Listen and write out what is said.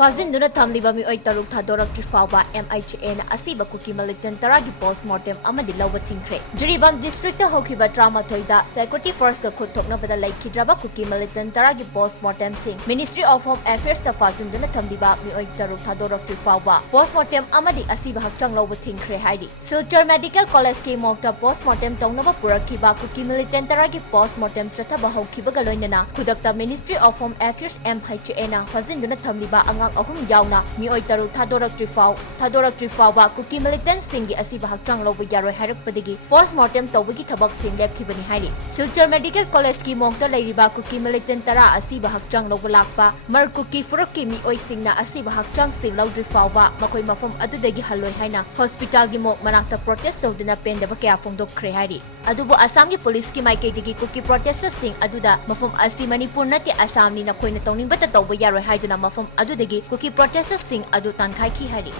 Fazinduna Tamliba Meeoi Thadoktrifao MITN Asiba Kuki Militant Taragi Post Mortem Amadi Louba Thingkhre. Jiribam District Hokiba Drama Toida Security First Kutokna Bada Lake Kidraba Kuki Militant Taragi Post Mortem Sing. Ministry of Home Affairs Fazinduna Tamliba Meeoi Thadoktrifao Post Mortem Amadi Asiba Hakchang Louba Thingkhre Haidi. Silchar Medical College Ki Mokta Post Mortem Tongnaba Purakiba Kuki Militant Taragi Post Mortem Chataba Hokiba Galoinana Kudakta Ministry of Home Affairs MITN Fazinduna Tamliba Angang ahum yauna Meeoi Thadoktrifao Kuki Militant Singi Asiba Hakchang Louba Yaroi Harakpadigi Post Mortem Tawagi Thabak Sing Lepkhibani Haidi. Silchar Medical College Ki Mokta Leiriba Kuki Militant Tara Asiba Hakchang Louba Lakpa Mar Kuki Furaki Meeoi Singna Asiba Hakchang Sing Thadoktrifao Makoi Mafam Adudagi Haloi Haina Hospital Gi Mok Manakta Protest Tawduna Pendaba Kaya Phongdokkhre Haidi. Adubu Assam Gi Police Ki Maikaidagi Kuki protesters Sing Aduda Mafam Asi Manipur Nati Assam ni Nakoina Tawningbata Tawba Yaroi Haiduna Mafam Adudagi Kuki protesters Sing Adu Thingkhre Hari.